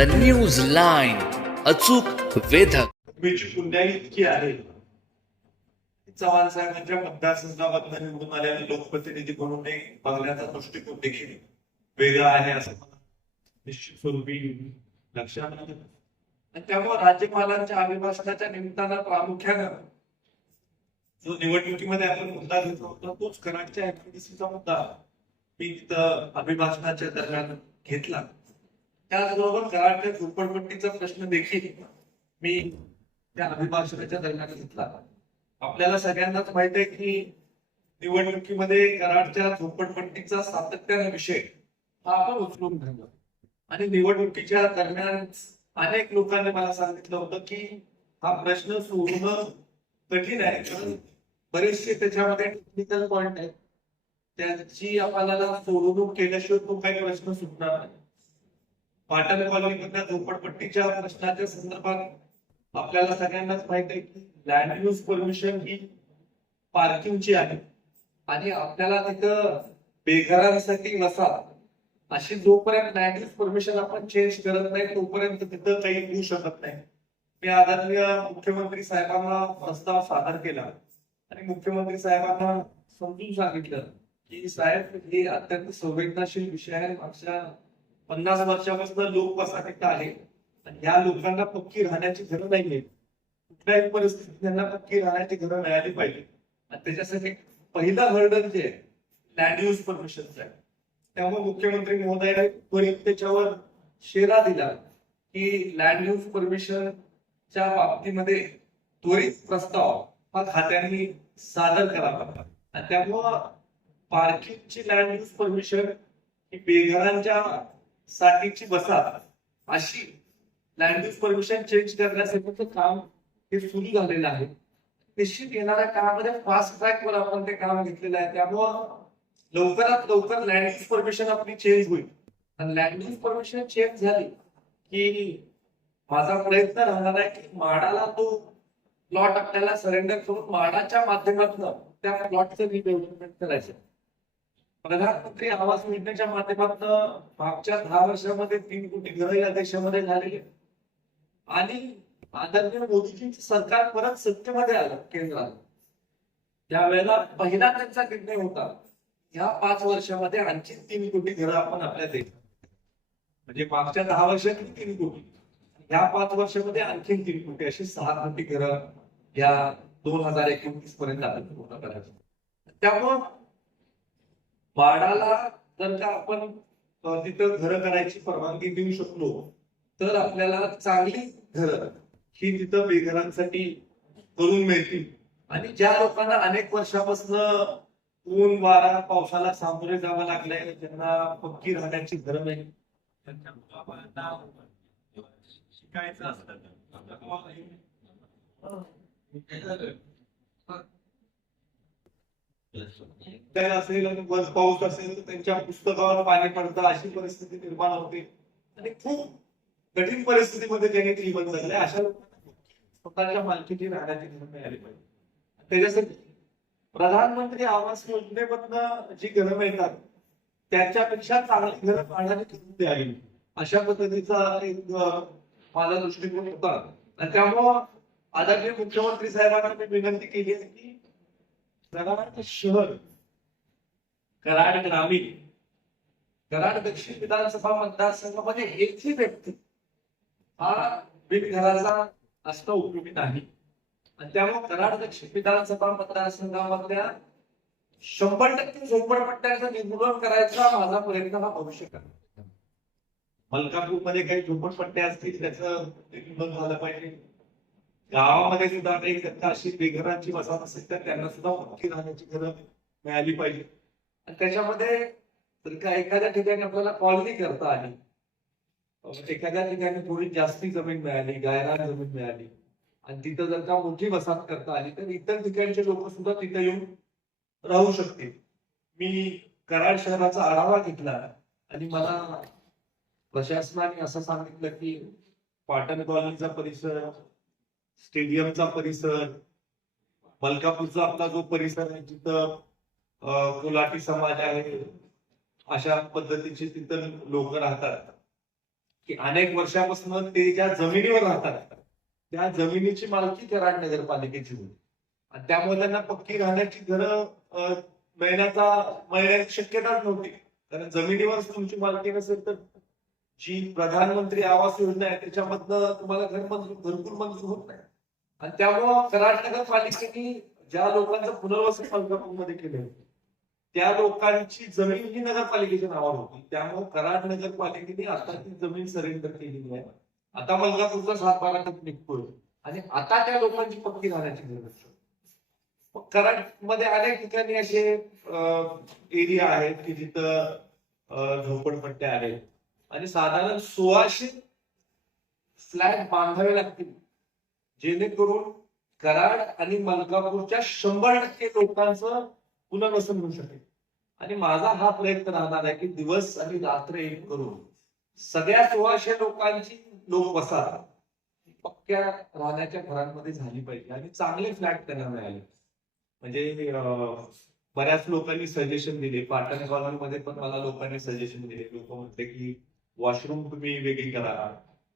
The news line अचूक वेधक. तुम्हीची इतकी आहे. चव्हाण साहेबांच्या मतदारसंघामधून निवडून आलेले लोकप्रतिनिधी म्हणून बघण्याचा दृष्टिकोन देखील वेगळा आहे असं निश्चित स्वरूपी लक्षात आलं आणि त्यामुळे राज्यपालांच्या अभिभाषणाच्या निमित्तानं प्रामुख्यानं जो निवडणुकीमध्ये आपण मुद्दा घेतला होता तोच कराडच्या एमपीडीसीचा मुद्दा मी तिथं अभिभाषणाच्या दरम्यान घेतला. त्याचबरोबर कराडच्या झोपडपट्टीचा प्रश्न देखील मी त्या अभिभाषणाच्या दरम्यान घेतला. आपल्याला सगळ्यांनाच माहीत आहे की निवडणुकीमध्ये कराडच्या झोपडपट्टीचा सातत्याने विषय हा आपण उचलून धरला. आणि निवडणुकीच्या दरम्यान अनेक लोकांनी मला सांगितलं होतं की हा प्रश्न सोडणं कठीण आहे. कारण बरेचसे त्याच्यामध्ये टेक्निकल पॉइंट आहेत. त्याची आपल्याला सोडवणूक केल्याशिवाय तो काही प्रश्न सुटणार नाही. पाटण कॉलनीमधल्या झोपडपट्टीच्या प्रश्नाच्या संदर्भात आपल्याला सगळ्यांनाच माहीत आहे की लँड यूज परमिशन ही पार्किंगची आहे. आणि आपल्याला तिथं बेघरांसाठी नसा. अशी जोपर्यंत लँड यूज परमिशन आपण चेंज करत नाही तोपर्यंत तिथं काही होऊ शकत नाही. मी आदरणीय मुख्यमंत्री साहेबांना प्रस्ताव सादर केला. आणि मुख्यमंत्री साहेबांना समजून सांगितलं की साहेब हे अत्यंत संवेदनशील विषय आहे. मागच्या पन्नास वर्षापासून लोक वसाहत आहे. या ह्या लोकांना पक्की राहण्याची गरज नाहीये. कुठल्याही परिस्थितीत त्यांना पक्की राहण्याची गरज मिळाली पाहिजे. आणि त्याच्यासाठी पहिला हर्डल जे आहे लँड यूज परमिशनचा आहे. त्यामुळे मुख्यमंत्री महोदयाने त्वरित त्याच्यावर शेरा दिला की लँड यूज परमिशनच्या बाबतीमध्ये त्वरित प्रस्ताव हा खात्यांनी सादर करावा आणि त्यामुळं पार्किंगची लँड यूज परमिशन ही बेघरांच्या साठीची बसा. अशी लँग्वेज परमिशन चेंज करण्यासाठीचं काम हे सुरू झालेलं आहे. निश्चित येणाऱ्या काळामध्ये फास्ट ट्रॅक वर आपण ते काम घेतलेलं आहे. त्यामुळं लवकरात लवकर लँग्वेज परमिशन आपली चेंज होईल. आणि लँग्वेज परमिशन चेंज झाली की माझा प्रयत्न राहणार आहे की माडाला तो प्लॉट आपल्याला सरेंडर करून माडाच्या माध्यमातून त्या प्लॉटचं रिडेव्हलपमेंट करायचं. प्रधानमंत्री आवास योजनेच्या माध्यमातून मागच्या दहा वर्षामध्ये तीन कोटी घरं या देशामध्ये झालेली आणि आदरणीय मोदीजींचं सरकार परत सत्तेमध्ये आलं केंद्राला त्यावेळेला पहिला त्यांचा निर्णय होता. या पाच वर्षामध्ये आणखी तीन कोटी घरं आपण आपल्या देत म्हणजे मागच्या दहा वर्षात तीन कोटी. या पाच वर्षामध्ये आणखी तीन कोटी. अशी सहा कोटी घरं या दोन हजार एकोणतीस पर्यंत आपण पूर्ण करायचं. त्यामुळं वाडाला जर का आपण तिथं घरं करायची परवानगी देऊ शकलो तर आपल्याला चांगली घर ही तिथं बेघरांसाठी करून मिळतील. आणि ज्या लोकांना अनेक वर्षापासून ऊन वारा पावसाला सामोरे जावं लागलंय त्यांना पक्की राहण्याची घरं नाही त्यांच्या शिकायचं असतं. काय असेल पाऊस असेल तर त्यांच्या पुस्तकावर पाणी पडतं अशी परिस्थिती निर्माण होते. आणि खूप कठीण परिस्थितीमध्ये त्यांनी जीवन बंद अशा लोकांना स्वतःच्या मालकीची राहण्याची घरं मिळाली पाहिजे. त्याच्यासाठी प्रधानमंत्री आवास योजनेमधनं जी घरं मिळतात त्याच्यापेक्षा चांगली घरं पाहण्याची करून द्यावी अशा पद्धतीचा एक माझा दृष्टिकोन होता. आणि त्यामुळं आदरणीय मुख्यमंत्री साहेबांना मी विनंती केली आहे की कराड शहर कराड ग्रामीण कराड दक्षिण विधानसभा मतदारसंघामध्ये एकही व्यक्ती. हा बिनघराचा असणं उपयोगी नाही आणि त्यामुळे कराड दक्षिण विधानसभा मतदारसंघामधल्या शंभर टक्के झोपडपट्ट्यांचं निर्मूलन करायचा माझा प्रयत्न हा भविष्य आहे. मलकापूरमध्ये काही झोपडपट्ट्या असतील त्याचं निर्मूलन झालं पाहिजे. गावामध्ये सुद्धा काही त्यांना अशी बेघरांची वसाहत असेल तर त्यांना सुद्धा मोठी राहण्याची गरज मिळाली पाहिजे. आणि त्याच्यामध्ये जर का एखाद्या ठिकाणी आपल्याला कॉलनी करता आली एखाद्या ठिकाणी थोडी जास्ती जमीन मिळाली गायरान जमीन मिळाली आणि तिथं जर का मोठी वसाहत करता आली तर इतर ठिकाणचे लोक सुद्धा तिथे येऊन राहू शकतील. मी कराड शहराचा आढावा घेतला आणि मला प्रशासनाने असं सांगितलं की पाटण कॉलनीचा परिसर स्टेडियमचा परिसर मलकापूरचा आपला जो परिसर आहे जिथं कोलाटी समाज आहे अशा पद्धतीचे तिथं लोक राहतात. की अनेक वर्षापासून ते ज्या जमिनीवर राहतात त्या जमिनीची मालकी कराड नगरपालिकेची होती. आणि त्यामुळे त्यांना पक्की राहण्याची घरं मिळण्याचा मिळण्याची शक्यताच नव्हती. कारण जमिनीवर तुमची मालकी नसेल तर जी प्रधानमंत्री आवास योजना आहे त्याच्यामधनं तुम्हाला घर मंजूर भरपूर मंजूर होत नाही. आणि त्यामुळं कराड नगरपालिकेने ज्या लोकांचं पुनर्वसन मलकापूरमध्ये केलं होतं त्या लोकांची जमीन ही नगरपालिकेच्या नावावर होती. त्यामुळे कराड नगरपालिकेने आता ती जमीन सरेंडर केलेली आहे. आता मलकापूरचा सात बारा टक्के निघतोय. आणि आता त्या लोकांची पक्की राहण्याची गरज आहे. कराडमध्ये अनेक ठिकाणी असे एरिया आहेत की जिथं झोपडपट्ट्या आहेत. आणि साधारण सोळाशे फ्लॅट बांधावे लागतील. जेणेकरून कराड आणि मलकापूरच्या शंभर टक्के लोकांचं पुनर्वसन होऊ शकेल. आणि माझा हा प्रयत्न राहणार आहे की दिवस आणि रात्र एक करून सगळ्या सोळाशे लोकांची लोकवसाहत पक्क्या राहण्याच्या घरांमध्ये झाली पाहिजे आणि चांगले फ्लॅट त्यांना मिळाले. म्हणजे बऱ्याच लोकांनी सजेशन दिले. पाटण कॉलनीमध्ये पण मला लोकांनी सजेशन दिले. लोक म्हटले की वॉशरूम तुम्ही वेगळी करा.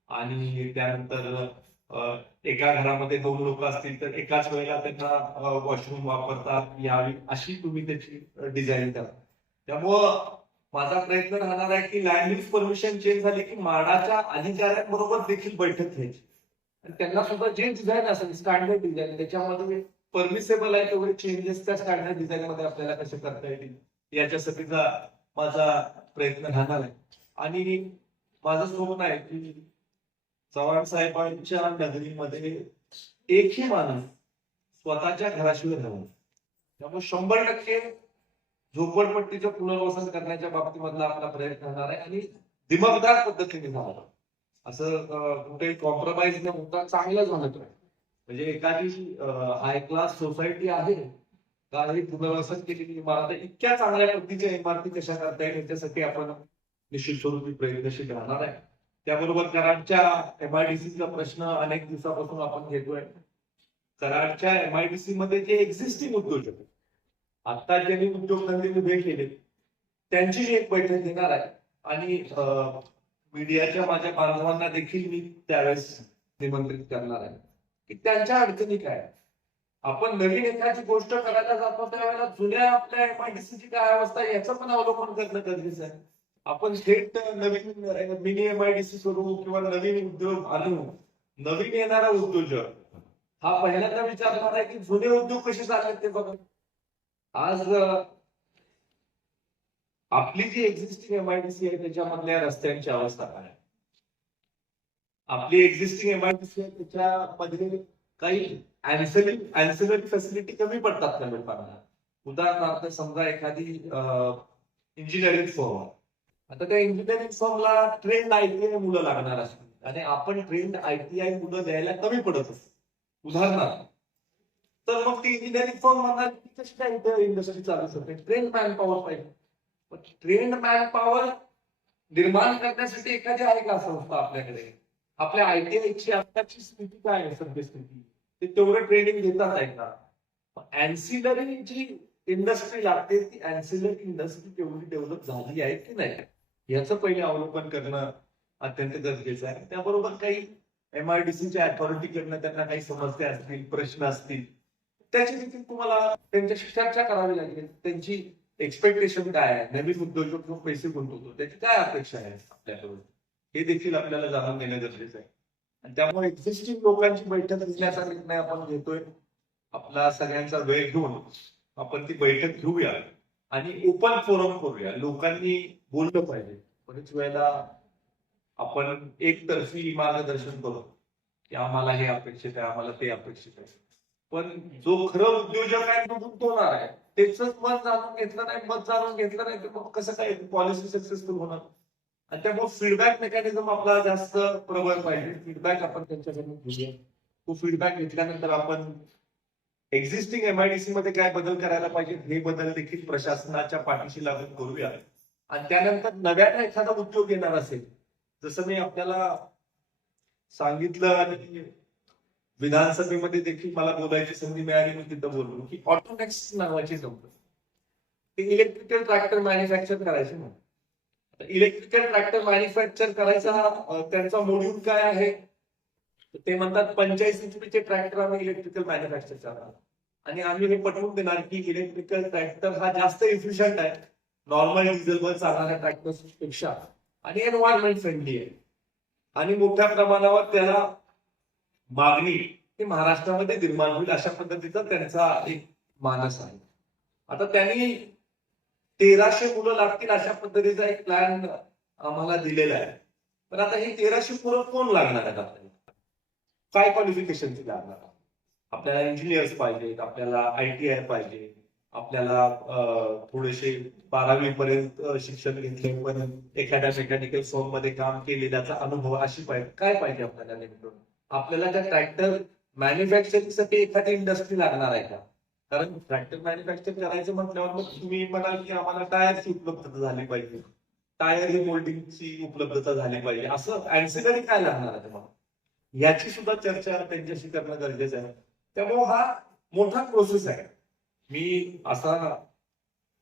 आणि त्यानंतर एका घरामध्ये दोन लोक असतील तर एकाच वेळेला त्यांना वॉशरूम वापरतात. यावी अशी तुम्ही त्याची डिझाईन करा. त्यामुळं माझा प्रयत्न राहणार आहे की लँड यूज परमिशन चेंज झाली की माडाच्या अधिकाऱ्यांबरोबर देखील बैठक घ्यायची. आणि त्यांना सुद्धा जे डिझाईन असेल स्टँडर्ड डिझाईन त्याच्यामध्ये परमिसेबल आहे तेवढे चेंजेस त्या स्टँडर्ड डिझाईन मध्ये आपल्याला कसे करता येतील याच्यासाठीचा माझा प्रयत्न राहणार आहे. आणि माझं स्वप्न आहे की चव्हाण साहेबांच्या नगरीमध्ये एकही माणूस स्वतःच्या घराशिवाय राहू त्यामुळे शंभर टक्के झोपडपट्टीचं पुनर्वसन करण्याच्या बाबतीमधला आपला प्रयत्न होणार आहे आणि दिमागदार पद्धतीने झाला असं कुठेही कॉम्प्रोमाइज न होता चांगलं झालं म्हणजे एखादी हाय क्लास सोसायटी आहे का ही पुनर्वसन केलेली इमारत इतक्या चांगल्या पद्धतीच्या इमारती कशा करता येईल याच्यासाठी आपण निश्चित स्वरूपी प्रयत्नशील राहणार आहे. त्याबरोबर कराडच्या एमआयडीसीचा प्रश्न अनेक दिवसापासून आपण घेतोय. कराडच्या एमआयडीसी मध्ये जे एक्झिस्टिंग उद्योजक आहेत, आता ज्यांनी उद्योगधंदे उभे केले त्यांची एक बैठक घेणार आहे आणि मीडियाच्या माझ्या बांधवांना देखील मी त्यावेळेस निमंत्रित करणार आहे की त्यांच्या अडचणी काय आपण नवीन एखादी गोष्ट करायला जातो त्यावेळेला जुन्या आपल्या एमआयडीसीची काय अवस्था आहे याचं पण अवलोकन करणं गरजेचं आहे. आपण थेट नवीन मिनी एमआयडीसी सुरू किंवा नवीन उद्योग आणू नवीन येणारा उद्योजक हा पहिल्यांदा विचारणार करा की जुने उद्योग कसे चालले ते बघा. आज आपली जी एक्झिस्टिंग एमआयडीसी आहे त्याच्यामधल्या रस्त्यांची अवस्था काय? आपली एक्झिस्टिंग एमआयडीसी आहे त्याच्यामध्ये काही अँसिलरी फॅसिलिटी कमी पडतात त्या लोकांना? उदाहरणार्थ समजा एखादी इंजिनिअरिंग फॉर्म आता त्या इंजिनिअरिंग फॉर्मला ट्रेंड आयटीआय मुलं लागणार असतात आणि आपण ट्रेंड आयटीआय मुलं द्यायला कमी पडत असतो उदाहरणार्थ तर मग ती इंजिनिअरिंग फॉर्म म्हणणार की कशी काय इंडस्ट्री चालू शकते ट्रेंड मॅन पॉवर पाहिजे. पण ट्रेंड मॅन पॉवर निर्माण करण्यासाठी एखादी आहे का संस्था आपल्याकडे? आपल्या आयटीआयची आताची स्थिती काय आहे सद्यस्थिती? ते तेवढं ट्रेनिंग घेतात आहे का? अँसिलरी जी इंडस्ट्री लागते ती अँसिलरी इंडस्ट्री तेवढी डेव्हलप झाली आहे की नाही? याचं पहिले अवलोकन करणं अत्यंत गरजेचं आहे. त्याबरोबर काही एमआयडीसीच्या अथॉरिटीकडनं त्यांना काही समस्या असतील प्रश्न असतील त्याची देखील तुम्हाला त्यांच्याशी चर्चा करावी लागेल. त्यांची एक्सपेक्टेशन काय आहे? नवीन उद्योजक जो पैसे गुंतवतो त्याची काय अपेक्षा आहे आपल्याकडून? हे देखील आपल्याला जाणून घेणं गरजेचं आहे. आणि त्यामुळे एक्झिस्टिंग लोकांची बैठक घेण्याचा निर्णय आपण घेतोय. आपला सगळ्यांचा वेळ घेऊन आपण ती बैठक घेऊया. आणि ओपन फोरम करूया. लोकांनी बोललं पाहिजे. बरेच वेळेला आपण एकतर्फी मार्गदर्शन करू. की आम्हाला हे अपेक्षित आहे आम्हाला ते अपेक्षित आहे. पण जो खरं उद्योजक आहे तो गुंतवणार आहे. त्याच मत जाणून घेतलं नाही मत जाणून घेतलं नाही तर मग कसं काय पॉलिसी सक्सेसफुल होणार? आणि त्यामुळे फीडबॅक मेकॅनिझम आपला जास्त प्रबळ पाहिजे. फीडबॅक आपण त्यांच्याकडून घेऊया. तो फीडबॅक घेतल्यानंतर आपण एक्झिस्टिंग एमआयडीसी मध्ये काय बदल करायला पाहिजे हे बदल देखील प्रशासनाच्या पाठीशी लागून करूया. आणि त्यानंतर नव्याने एखादा उद्योग येणार असेल जसं मी आपल्याला सांगितलं आणि विधानसभेमध्ये देखील मला बोलायची संधी मिळाली मी तिथं बोललो की ऑटोमॅक्स नावाची कंपनी ते इलेक्ट्रिकल ट्रॅक्टर मॅन्युफॅक्चर करायचे ना इलेक्ट्रिकल ट्रॅक्टर मॅन्युफॅक्चर करायचा त्यांचा मोड्यूल काय आहे? ते म्हणतात पंचाळीस एचपीचे ट्रॅक्टर आम्ही इलेक्ट्रिकल मॅन्युफॅक्चर करणार. आणि आम्ही हे पटवून देणार की इलेक्ट्रिकल ट्रॅक्टर हा जास्त इफिशियंट आहे. नॉर्मल डिझेलवर चालणाऱ्या ट्रॅक्टरपेक्षा आणि एन्व्हायरमेंट फ्रेंडली आहे. आणि मोठ्या प्रमाणावर त्याला मागणी ही महाराष्ट्रामध्ये निर्माण होईल अशा पद्धतीचा त्यांचा एक मानस आहे. आता त्यांनी तेराशे मुलं लागतील अशा पद्धतीचा एक प्लॅन आम्हाला दिलेला आहे. पण आता हे तेराशे मुलं कोण लागणार आहेत आपल्याला काय क्वालिफिकेशन लागणार आपल्याला इंजिनियर्स पाहिजेत आपल्याला आय टी आय पाहिजे आपल्याला थोडेसे बारावी पर्यंत शिक्षण घेतले एखाद्या मेकॅनिकल फॉर्ममध्ये काम केलेल्याचा अनुभव अशी पाहिजे. काय पाहिजे आपल्याला नेमकं? आपल्याला त्या ट्रॅक्टर मॅन्युफॅक्चरिंगसाठी एखादी इंडस्ट्री लागणार आहे का? कारण ट्रॅक्टर मॅन्युफॅक्चर करायचं म्हटल्यावर मग तुम्ही म्हणाल की आम्हाला टायरची उपलब्धता झाली पाहिजे. टायर ही मोल्डिंगची उपलब्धता झाली पाहिजे. असं अँसिलरी काय लागणार आहे तुम्हाला? याची सुद्धा चर्चा त्यांच्याशी करणं गरजेचं आहे. त्यामुळे हा मोठा प्रोसेस आहे. मी असा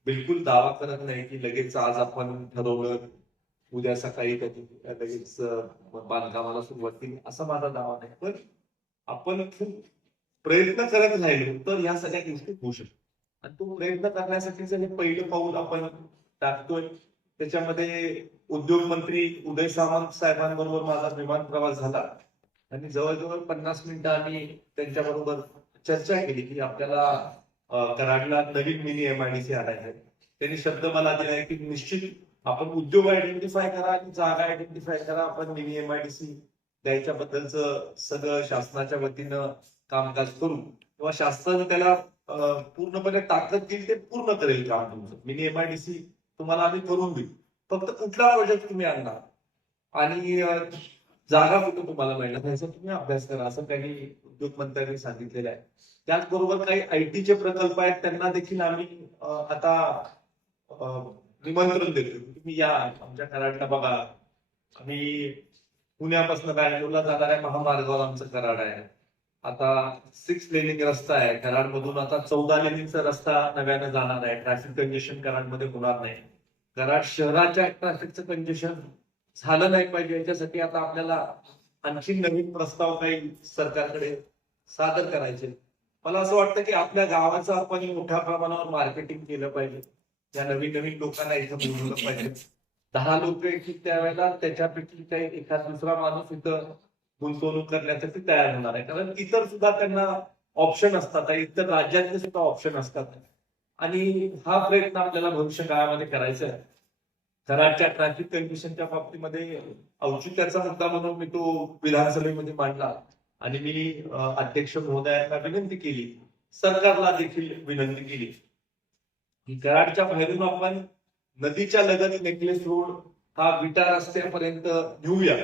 बिलकुल दावा करत नाही की लगेच आज आपण ठरवलं उद्या सकाळी कधी लगेच बांधकामाला सुरुवात केली असा माझा दावा नाही. पण आपण खूप प्रयत्न करत राहिलो तर ह्या सगळ्या गोष्टी होऊ शकतो आणि तो प्रयत्न करण्यासाठीच हे पहिलं पाऊल आपण टाकतोय त्याच्यामध्ये उद्योग मंत्री उदय सामंत साहेबांबरोबर माझा विमान प्रवास झाला. आणि जवळजवळ पन्नास मिनिटं आम्ही त्यांच्याबरोबर चर्चा केली की आपल्याला कराडला नवीन मिनी एम आय डी आणायचं आहे. त्यांनी शब्द मला दिलाय की निश्चित आपण उद्योग आयडेंटिफाय करा आणि जागा आयडेंटिफाय करा आपण mini M I D C द्यायच्या बद्दलचं सगळं शासनाच्या वतीनं कामकाज करू. किंवा शासनानं त्याला पूर्णपणे ताकद दिली ते पूर्ण करेल काम तुमचं. Mini M I D C तुम्हाला आम्ही करून देऊ. फक्त कुठला प्रोजेक्ट तुम्ही आणणार? आणि जागा कुठं तुम्हाला मिळणार याचा तुम्ही अभ्यास करा असं काही उद्योग मंत्र्यांनी सांगितलेलं आहे. त्याचबरोबर काही आयटीचे प्रकल्प आहेत त्यांना देखील आम्ही आता निमंत्रण देतो तुम्ही या आमच्या कराडला बघा. आम्ही पुण्यापासून बँगलोरला जाणाऱ्या महामार्गावर आमचं कराड आहे. आता सिक्स लेनिंग रस्ता आहे. कराडमधून आता चौदा लेनिंगचा रस्ता नव्यानं जाणार आहे. ट्रॅफिक कंजेशन कराडमध्ये होणार नाही. कराड शहराच्या ट्रॅफिकचं कंजेशन झालं नाही पाहिजे याच्यासाठी आता आपल्याला आणखी नवीन प्रस्ताव काही सरकारकडे सादर करायचे. मला असं वाटतं की आपल्या गावाचं आपण मोठ्या प्रमाणावर मार्केटिंग केलं पाहिजे. या नवीन नवीन लोकांना इथं बोलवलं पाहिजे. दहा लोक येतील त्यावेळेला त्याच्यापैकी काही एखाद दुसरा माणूस इथं गुंतवणूक करण्यासाठी तयार होणार आहे. कारण इतर सुद्धा त्यांना ऑप्शन असतात आणि इतर राज्यातले सुद्धा ऑप्शन असतात. आणि हा प्रयत्न आपल्याला भविष्य काळामध्ये करायचा आहे. कराडच्या ट्रॅफिक कंडिशनच्या बाबतीमध्ये औचित्याचा मुद्दा म्हणून मी तो विधानसभेमध्ये मांडला. आणि मी अध्यक्ष महोदयांना विनंती केली. सरकारला देखील विनंती केली. की कराडच्या बाहेरून आपण नदीच्या लगत नेकलेस रोड हा विटा रस्त्यापर्यंत घेऊया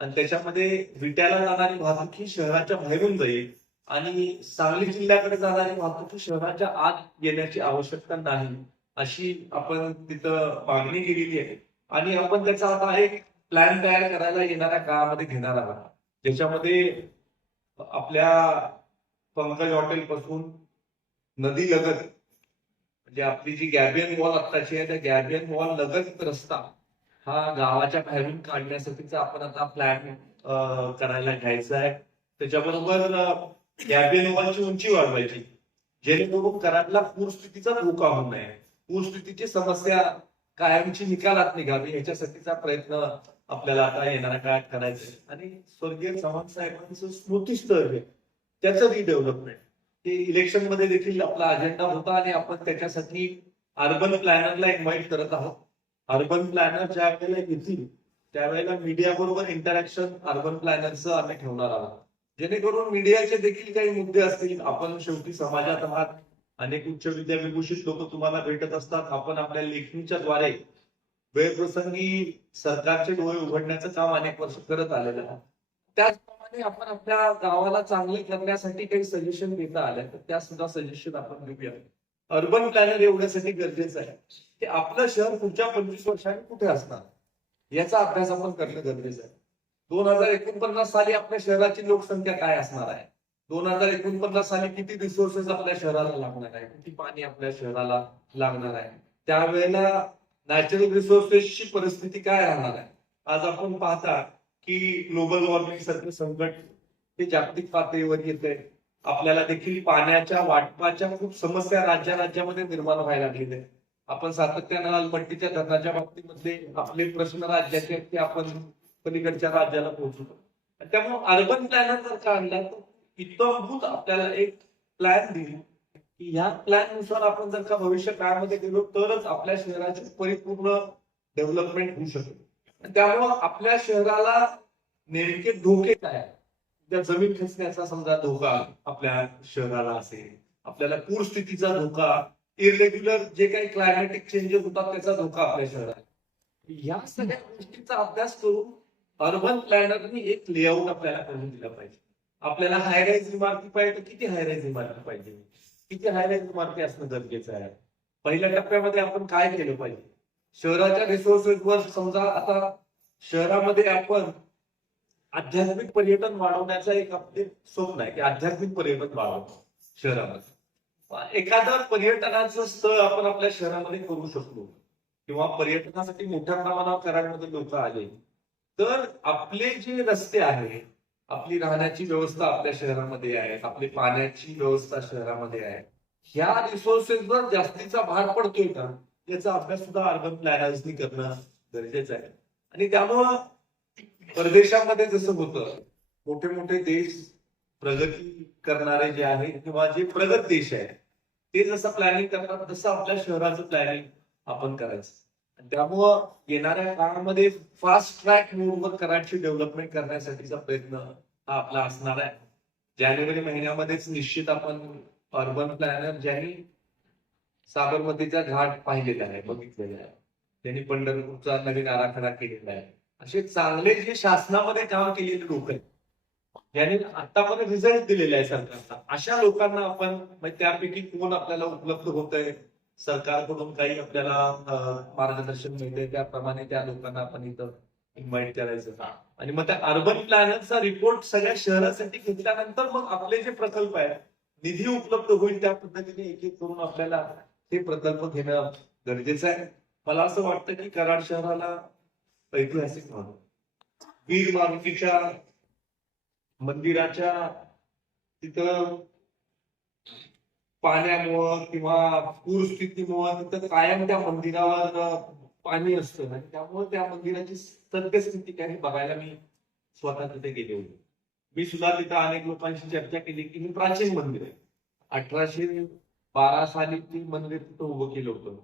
आणि त्याच्यामध्ये विट्याला जाणारी वाहतूक ही शहराच्या बाहेरून जाईल. आणि सांगली जिल्ह्याकडे जाणारी वाहतूक ही शहराच्या आत येण्याची आवश्यकता नाही. अशी आपण तिथं मागणी केलेली आहे. आणि आपण त्याचा आता एक प्लॅन तयार करायला येणाऱ्या काळामध्ये घेणार आहोत. ज्याच्यामध्ये आपल्या पंकज हॉटेल पासून नदी लगत म्हणजे आपली जी गॅबियन वॉल आत्ताची आहे त्या गॅबियन वॉल लगत रस्ता हा गावाच्या बाहेरून काढण्यासाठीचा आपण आता प्लॅन करायला घ्यायचा आहे. त्याच्याबरोबर गॅबियन वॉलची उंची वाढवायची जेणेकरून कराडला पूरस्थितीचा धोका होऊ नये. पूरस्थितीची समस्या कायमची निकालात निघावी याच्यासाठीचा प्रयत्न आपल्याला आता येणाऱ्या काळात करायचा आहे आणि स्वर्गीय चव्हाण साहेबांचं स्मृतीस्थळ आहे त्याचं रिडेव्हलपमेंट ते इलेक्शनमध्ये देखील आपला अजेंडा होता आणि आपण त्याच्यासाठी अर्बन प्लॅनरला इन्व्हाइट करत आहोत. अर्बन प्लॅनर ज्या वेळेला येतील त्यावेळेला मीडिया बरोबर इंटरॅक्शन अर्बन प्लॅनरचं आम्ही ठेवणार आहोत. जेणेकरून मीडियाचे देखील काही मुद्दे असतील आपण शेवटी समाजात आहात अनेक उच्च विद्याविभूषित लोक तुम्हाला भेटत असतात. आपण आपल्या लेखणीच्या द्वारे वेळप्रसंगी सरकारचे डोळे उघडण्याचं काम अनेक वर्ष करत आलेलं आहे. त्याचप्रमाणे आपण आपल्या गावाला चांगले करण्यासाठी काही सजेशन देता आले तर त्या सुद्धा सजेशन आपण घेऊया. अर्बन प्लॅनर एवढ्यासाठी गरजेचं आहे की आपलं शहर पुढच्या पंचवीस वर्षांनी कुठे असणार? याचा अभ्यास आपण करणं गरजेचं आहे. दोन हजार एकोणपन्नास साली आपल्या शहराची लोकसंख्या काय असणार आहे? दोन हजार एकोणपन्नास साली किती रिसोर्सेस आपल्या शहराला लागणार आहे? किती पाणी आपल्या शहराला लागणार आहे? त्यावेळेला नॅचरल रिसोर्सेसची परिस्थिती काय राहणार आहे? आज आपण पाहता की ग्लोबल वॉर्मिंग सारखं संकट हे जागतिक पातळीवर येते आपल्याला देखील पाण्याच्या वाटपाच्या खूप समस्या राज्या राज्यामध्ये निर्माण व्हायला लागलेल्या आहेत. आपण सातत्यानं लालपट्टीच्या धरणाच्या बाबतीमध्ये आपले प्रश्न राज्याचे ते आपण पलीकडच्या राज्याला पोहोचतो त्यामुळे अर्बन प्लॅनर जर का आणला तर इतभूत आपल्याला एक प्लॅन दिली की ह्या प्लॅननुसार आपण जर का भविष्य काळामध्ये गेलो तरच आपल्या शहराचे परिपूर्ण डेव्हलपमेंट होऊ शकेल. त्यामुळं आपल्या शहराला नेमके धोके काय? त्या जमीन खेचण्याचा समजा धोका आपल्या शहराला असेल आपल्याला पूर स्थितीचा धोका इरेग्युलर जे काही क्लायमॅटिक चेंजेस होतात त्याचा धोका आपल्या शहरात या सगळ्या गोष्टींचा अभ्यास करून अर्बन प्लॅनरनी एक लेआउट आपल्याला करून दिला पाहिजे. आपल्याला हायराईज इमारती पाहिजे तर किती हायराईज इमारती पाहिजे? किती हायराईज इमारती असणं गरजेचं आहे? पहिल्या टप्प्यामध्ये आपण काय केलं पाहिजे? शहराच्या रिसोर्सेसवर समजा आता शहरामध्ये आपण आध्यात्मिक पर्यटन वाढवण्याचा एक आपले स्वप्न आहे की आध्यात्मिक पर्यटन वाढवतो शहरामध्ये. एखादं पर्यटनाचं स्थळ आपण आपल्या शहरामध्ये करू शकलो किंवा पर्यटनासाठी मोठ्या प्रमाणावर कराडमध्ये लोक आले तर आपले जे रस्ते आहेत आपली राहण्याची व्यवस्था आपल्या शहरामध्ये आहे आपली पाण्याची व्यवस्था शहरामध्ये आहे. ह्या रिसोर्सेसवर जास्तीचा भार पडतोय का? याचा अभ्यास सुद्धा अर्बन प्लॅनर्सनी करणं गरजेचं आहे. आणि त्यामुळं परदेशामध्ये जसं होतं मोठे मोठे देश प्रगती करणारे जे आहेत किंवा जे प्रगत देश आहेत ते जसं प्लॅनिंग करतात तसं आपल्या शहराचं प्लॅनिंग आपण करायचं. त्यामुळं येणाऱ्या काळामध्ये फास्ट ट्रॅक मोडवर कराडची डेव्हलपमेंट करण्यासाठीचा प्रयत्न हा आपला असणार आहे. जानेवारी महिन्यामध्येच निश्चित आपण अर्बन प्लॅनर ज्यांनी साबरमतीचा घाट पाहिलेला आहे बघितलेला आहे. त्यांनी पंढरपूरचा नवीन आराखडा केलेला आहे. असे चांगले जे शासनामध्ये काम केलेले लोक आहेत ज्यांनी आतापर्यंत रिझल्ट दिलेले आहे सरकारचा अशा लोकांना आपण म्हणजे त्यापैकी कोण आपल्याला उपलब्ध होत आहे सरकारकडून काही आपल्याला मार्गदर्शन मिळते त्याप्रमाणे त्या लोकांना आपण इथं इन्व्हाइट करायचं आणि मग त्या अर्बन प्लॅनरचा रिपोर्ट सगळ्या शहरासाठी घेतल्यानंतर मग आपले जे प्रकल्प आहेत निधी उपलब्ध होईल त्या पद्धतीने एक एक करून आपल्याला ते प्रकल्प घेणं गरजेचं आहे. मला असं वाटतं की कराड शहराला ऐतिहासिक म्हणून वीर मारुतीच्या मंदिराच्या तिथं पाण्यामुळं किंवा पूरस्थितीमुळं तिथं कायम त्या मंदिरावर पाणी असतं. आणि त्यामुळे त्या मंदिराची सद्यस्थिती काय बघायला मी स्वतः तिथे गेले होते. मी सुद्धा तिथं अनेक लोकांशी चर्चा केली की हे प्राचीन मंदिर आहे. अठराशे बारा साली ते मंदिर तिथं उभं केलं होतं.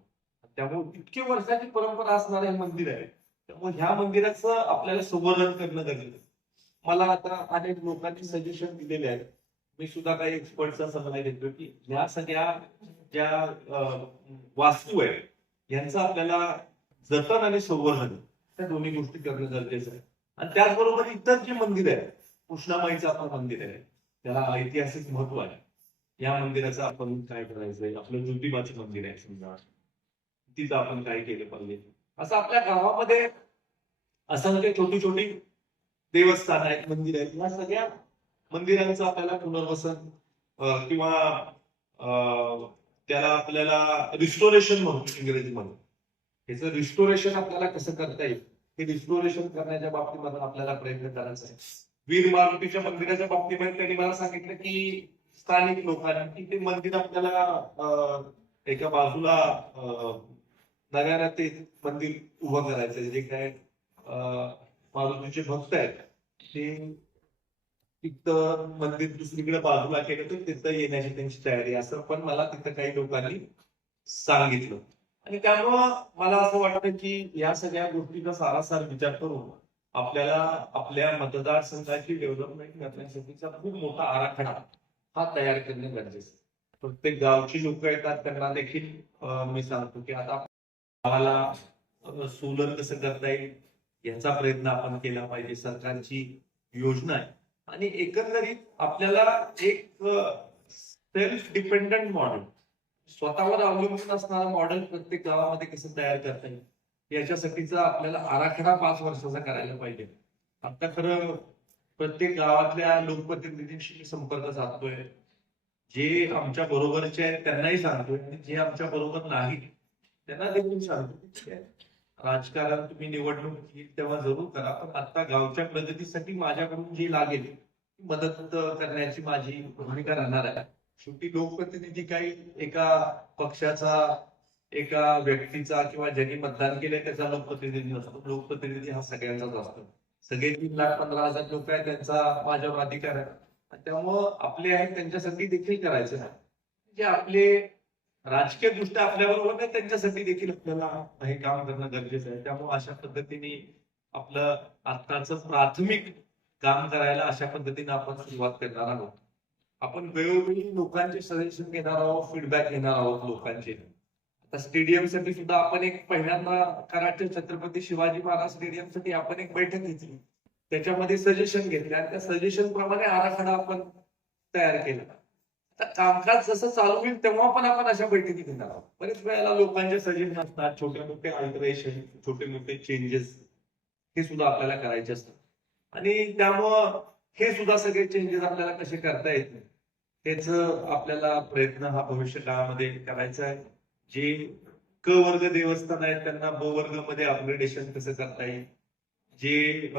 त्यामुळे इतके वर्षाची परंपरा असणारं हे मंदिर आहे. त्यामुळे ह्या मंदिराचं आपल्याला संवर्धन करणं गरजेचं आहे. मला आता अनेक लोकांनी सजेशन दिलेले आहेत. मी सुद्धा काही एक्सपर्टचा सल्ला घेतो की ह्या सगळ्या ज्या वास्तू आहेत यांचं आपल्याला जतन आणि संवर्धन त्या दोन्ही गोष्टी करणं गरजेचं आहे. आणि त्याचबरोबर इतर जे मंदिर आहे कृष्णामाईचं आपण मंदिर आहे त्याला ऐतिहासिक महत्त्व आहे. या मंदिराचं आपण काय करायचंय? आपलं ज्योतिबाचं मंदिर आहे समजा. तिथं आपण काय केलं पाहिजे? असं आपल्या गावामध्ये असंख्य छोटी छोटी देवस्थान आहेत मंदिर आहेत. या सगळ्या मंदिरांचं आपल्याला पुनर्वसन किंवा त्याला आपल्याला रिस्टोरेशन म्हणतो इंग्रजीमध्ये त्याचं रिस्टोरेशन आपल्याला कसं करता येईल? हे रिस्टोरेशन करण्याच्या बाबतीमध्ये आपल्याला प्रयत्न करायचा आहे. वीर मारुतीच्या मंदिराच्या बाबतीमध्ये त्यांनी मला सांगितलं की स्थानिक लोकांनी की ते मंदिर आपल्याला एका बाजूला अं, नव्यानं ते मंदिर उभं करायचं जे काय मारुतीचे भक्त आहेत ते तिथं मंदिर दुसरीकडे बाजूला केलं तर तिथं येण्याची त्यांची तयारी असं पण मला तिथं काही लोकांनी सांगितलं. आणि त्यामुळं मला असं वाटतं की या सगळ्या गोष्टीचा सारासार विचार करून आपल्याला आपल्या मतदारसंघाची डेव्हलपमेंट करण्यासाठीचा खूप मोठा आराखडा हा तयार करणे गरजेचं प्रत्येक गावची लोक येतात त्यांना देखील मी सांगतो की आता गावाला सोलर कसं करता येईल याचा प्रयत्न आपण केला पाहिजे. सरकारची योजना आहे. आणि एकंदरीत आपल्याला एक सेल्फ डिपेंडंट मॉडेल स्वतःवर अवलंबून असणारा मॉडेल प्रत्येक गावामध्ये कसं तयार करता येईल? याच्यासाठीचा आपल्याला आराखडा पाच वर्षाचा करायला पाहिजे. आता खरं प्रत्येक गावातल्या लोकप्रतिनिधींशी मी संपर्क साधतोय. जे आमच्या बरोबरचे आहेत त्यांनाही सांगतोय. आणि जे आमच्या बरोबर नाही त्यांना देखील सांगतो राजकारण तुम्ही निवडणूक येईल तेव्हा जरूर करा. पण आता गावच्या प्रगतीसाठी माझ्याकडून जी लागेल मदत करण्याची माझी भूमिका राहणार आहे. शेवटी लोकप्रतिनिधी काही एका पक्षाचा एका व्यक्तीचा किंवा ज्यांनी मतदान केलंय त्याचा लोकप्रतिनिधी नसतो लोकप्रतिनिधी हा सगळ्यांचाच असतो. सगळे तीन लाख पंधरा हजार लोक आहेत त्यांचा माझ्यावर अधिकार आहे. त्यामुळं आपले आहेत त्यांच्यासाठी देखील करायचं आहे. जे आपले राजकीय दृष्ट्या आपल्याबरोबर नाही त्यांच्यासाठी देखील आपल्याला हे काम करणं गरजेचं आहे. त्यामुळे अशा पद्धतीने आपलं आत्ताच प्राथमिक काम करायला अशा पद्धतीने आपण सुरुवात करणार आहोत. आपण वेळोवेळी लोकांचे सजेशन घेणार आहोत फीडबॅक घेणार आहोत लोकांचे. आता स्टेडियमसाठी सुद्धा आपण एक पहिल्यांदा कराटे छत्रपती शिवाजी महाराज स्टेडियमसाठी आपण एक बैठक घेतली. त्याच्यामध्ये सजेशन घेतले आणि त्या सजेशन प्रमाणे आराखडा आपण तयार केला. कामकाज जसं चालू होईल तेव्हा पण आपण अशा बैठकी घेणार आहोत. बरेच वेळेला लोकांचे सजेशन असतात छोटे मोठे अल्टरेशन छोटे मोठे चेंजेस हे सुद्धा आपल्याला करायचे असतात. आणि त्यामुळं हे सुद्धा सगळे चेंजेस आपल्याला कसे करता येत नाही त्याच आपल्याला प्रयत्न हा भविष्य काळामध्ये करायचा आहे. जे क वर्ग देवस्थान आहेत त्यांना ब वर्गमध्ये अपग्रेडेशन कसं करता येईल? जे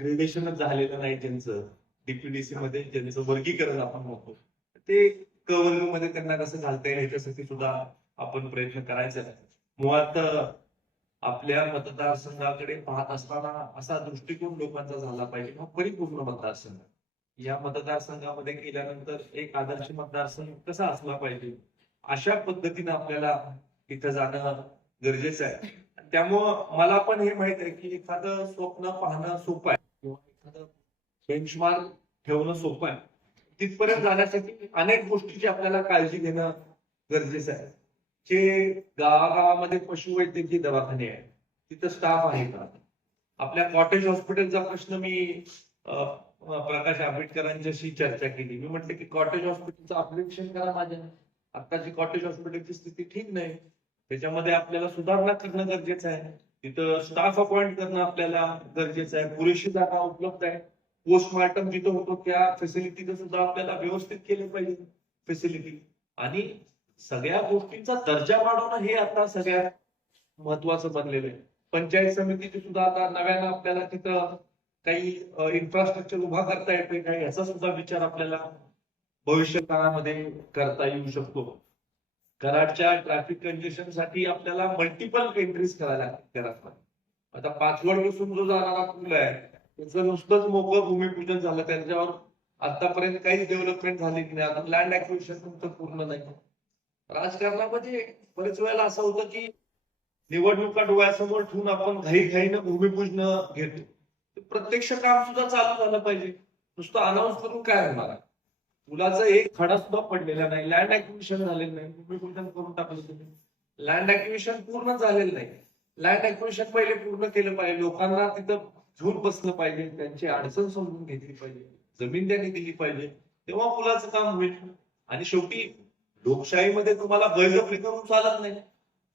ग्रेडेशनच झालेलं नाही ज्यांचं डीपीडीसी मध्ये ज्यांचं वर्गीकरण आपण म्हणतो ते क मध्ये त्यांना कसं घालता येईल ह्याच्यासाठी सुद्धा आपण प्रयत्न करायचा मुळात आपल्या मतदारसंघाकडे पाहत असताना असा दृष्टिकोन लोकांचा झाला पाहिजे हा परिपूर्ण मतदारसंघ. या मतदारसंघामध्ये गेल्यानंतर एक आदर्श मतदारसंघ कसा असला पाहिजे अशा पद्धतीने आपल्याला तिथं जाणं गरजेचं आहे. त्यामुळं मला पण हे माहीत आहे की एखादं स्वप्न पाहणं सोपं आहे. किंवा एखादं बेंचमार्क ठेवणं सोपं आहे. तिथपर्यंत जाण्यासाठी अनेक गोष्टीची आपल्याला काळजी घेणं गरजेचं आहे. जे गावागावामध्ये पशुवैद्यकीय दवाखाने आहेत तिथं स्टाफ आहे का आपल्या कॉटेज हॉस्पिटलचा प्रश्न मी प्रकाश आंबेडकरांच्याशी चर्चा केली. मी म्हटलं की कॉटेज हॉस्पिटलचं अपडेशन करा माझ्या. आत्ताची कॉटेज हॉस्पिटलची स्थिती ठीक नाही त्याच्यामध्ये आपल्याला सुधारणा करणं गरजेचं आहे. तिथं स्टाफ अपॉइंट करणं आपल्याला गरजेचं आहे. पुरेशी जागा उपलब्ध आहे. पोस्टमार्टम जिथं होतो त्या फॅसिलिटीचं सुद्धा आपल्याला व्यवस्थित केलं पाहिजे. फॅसिलिटी आणि सगळ्या गोष्टींचा दर्जा वाढवणं हे आता सगळ्यात महत्वाचं बनलेलं आहे. पंचायत समितीची सुद्धा आता नव्यानं आपल्याला तिथं काही इन्फ्रास्ट्रक्चर उभा करता येते का याचा सुद्धा विचार आपल्याला भविष्य काळामध्ये करता येऊ शकतो. कराडच्या ट्रॅफिक कंजेशनसाठी आपल्याला मल्टिपल एंट्रीज करायला लागतात. आता पाचवडपासून जो जाणारा पूल आहे त्याचं नुसतंच मोकळं भूमिपूजन झालं. त्यांच्यावर आतापर्यंत काहीच डेव्हलपमेंट झाली नाही. आता लँड ऍक्विशन तर पूर्ण नाही. राजकारणामध्ये बरेच वेळेला असं होतं की निवडणुका डोळ्यासमोर ठेवून आपण घाई घाईनं भूमिपूजन घेतो. प्रत्यक्ष काम सुद्धा चालू झालं पाहिजे. नुसतं अनाऊन्स करून काय होणार? आहे? पुलाचा एक खडा सुद्धा पडलेला नाही. लँड ऍक्विशन झालेलं नाही. भूमिपूजन करून टाकलं लँड ऍक्विशन पूर्ण झालेलं नाही. लँड ऍक्विशन पहिले पूर्ण केलं पाहिजे. लोकांना तिथं झोप बसलं पाहिजे त्यांची अडचण समजून घेतली पाहिजे जमीन त्यांनी दिली पाहिजे तेव्हा मुलाचं काम होईल. आणि शेवटी लोकशाहीमध्ये तुम्हाला बळजबरी करून चालत नाही.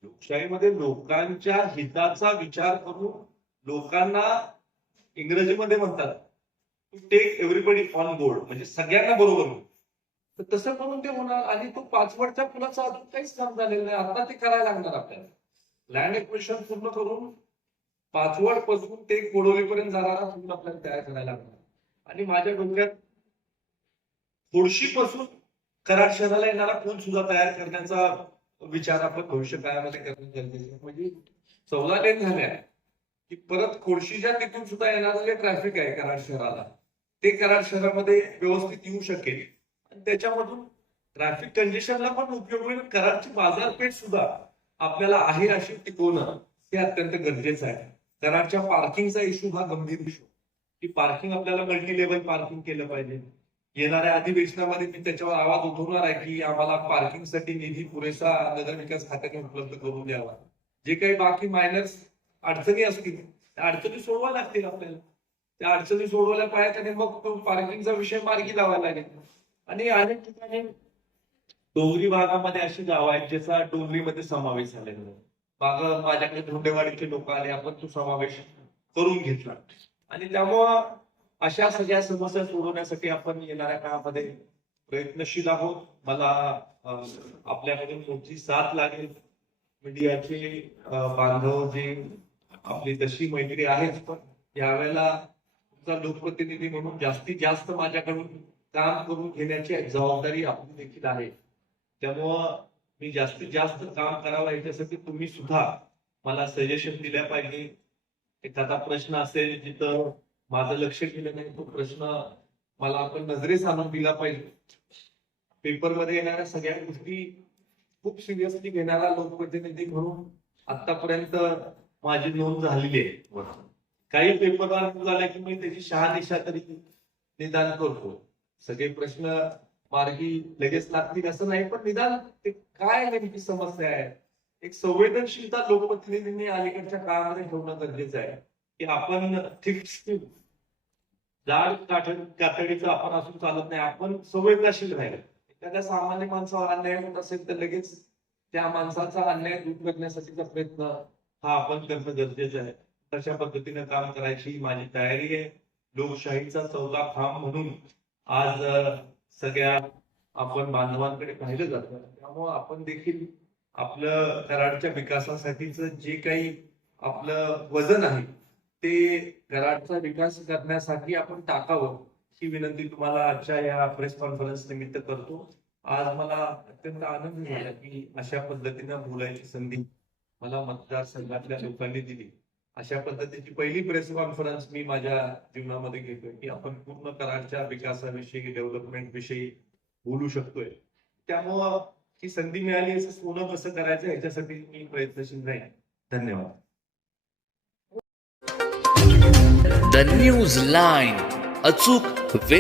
लोकशाहीमध्ये लोकांच्या हिताचा विचार करून लोकांना इंग्रजीमध्ये म्हणतात to take everybody on board म्हणजे सगळ्यांना बरोबर होईल तर तसं करून ते होणार आणि तो पाचवडच्या पुलाचा अजून काहीच काम झालेलं नाही. आता ते करायला लागणार आपल्याला. लँड एक्विशन पूर्ण करून पाचवडपासून ते कोडोलीपर्यंत जाणारा पूल आपल्याला तयार करायला लागणार. आणि माझ्या डोक्यात थोडशी पासून कराड शहराला येणारा पूल सुद्धा तयार करण्याचा विचार आपण भविष्य काळामध्ये करणं गरजेचं म्हणजे चौदा लेन झाल्या की परत खोडशीच्या तिथून सुद्धा येणारं जे ट्रॅफिक आहे कराड शहराला ते कराड शहरामध्ये व्यवस्थित येऊ शकेल. आणि त्याच्यामधून ट्रॅफिक कंजेशनला पण उपयोग होईल. कराडची बाजारपेठ सुद्धा आपल्याला आहे अशी टिकवणं हे अत्यंत गरजेचं आहे. कराडच्या पार्किंगचा इश्यू हा गंभीर इश्यू की पार्किंग आपल्याला मल्टी लेवल पार्किंग केलं पाहिजे. येणाऱ्या अधिवेशनामध्ये मी त्याच्यावर आवाज उठवणार आहे की आम्हाला पार्किंगसाठी निधी पुरेसा नगरविकास खात्याने उपलब्ध करून द्यावा. जे काही बाकी मायनर्स अडचणी असतील त्या अडचणी सोडवा लागतील आपल्याला. त्या अडचणी सोडवल्या पाहिजे आणि मग तो पार्किंगचा विषय मार्गी लावायला लागेल. आणि अनेक ठिकाणी डोंगरी भागामध्ये अशी गाव आहेत ज्याचा डोंगरीमध्ये समावेश झालेला आहे. माग माझ्याकडे धोंडेवाडीचे लोक आले आपण तो समावेश करून घेतला. आणि त्यामुळं अशा सगळ्या समस्या सोडवण्यासाठी आपण येणाऱ्या काळामध्ये प्रयत्नशील आहोत. मला आपल्याकडे आपल्याकडून तुमची साथ लागेल. मीडियाचे बांधव जे आपली तशी मैत्री आहेच पण यावेळेला तुमचा लोकप्रतिनिधी म्हणून जास्तीत जास्त माझ्याकडून काम करून घेण्याची जबाबदारी आपली देखील आहे. त्यामुळं मी जास्तीत जास्त काम करावं याच्यासाठी तुम्ही सुद्धा मला सजेशन दिल्या पाहिजे. एखादा प्रश्न असेल जिथं माझं लक्ष गेलं नाही तो प्रश्न मला आपण नजरेस आणून दिला पाहिजे. पेपरमध्ये येणाऱ्या सगळ्या गोष्टी खूप सिरियसली घेणारा लोकप्रतिनिधी म्हणून आतापर्यंत माझी नोंद झालेली आहे. काही पेपर झाला की मी त्याची शहानिशा तरी निदान करतो. सगळे प्रश्न मार्गी लगेच लागतील असं नाही पण निदान ते काय नेमकी समस्या आहे? एक संवेदनशीलता लोकप्रतिनिधींनी अलीकडच्या काळामध्ये ठेवणं गरजेचं आहे. की आपण ठीक जाड कातडीचं आपण असून चालत नाही आपण संवेदनशील राहिलं. एखाद्या सामान्य माणसावर अन्याय होत असेल तर लगेच त्या माणसाचा अन्याय दूर करण्यासाठीचा प्रयत्न हा आपण करणं गरजेचं आहे. तशा पद्धतीने काम करायची माझी तयारी आहे. लोकशाहीचा चौथा खांब म्हणून आज सगळ्या आपण बांधवांकडे पाहिलं जातं. त्यामुळं आपण देखील आपलं कराडच्या विकासासाठीच जे काही आपलं वजन आहे ते कराडचा विकास करण्यासाठी आपण टाकावं ही विनंती तुम्हाला आजच्या या प्रेस कॉन्फरन्स निमित्त करतो. आज मला अत्यंत आनंद झाला की अशा पद्धतीनं बोलायची संधी मला मतदारसंघातल्या लोकांनी दिली. अशा पद्धतीची पहिली प्रेस कॉन्फरन्स मी माझ्या जीवनामध्ये घेतोय की आपण पूर्ण कराडच्या विकासाविषयी डेव्हलपमेंट विषयी बोलू शकतोय. त्यामुळं ही संधी मिळाली असं सोनं कसं करायचं याच्यासाठी मी प्रयत्नशील नाही धन्यवाद. द न्यूज लाईन अचूक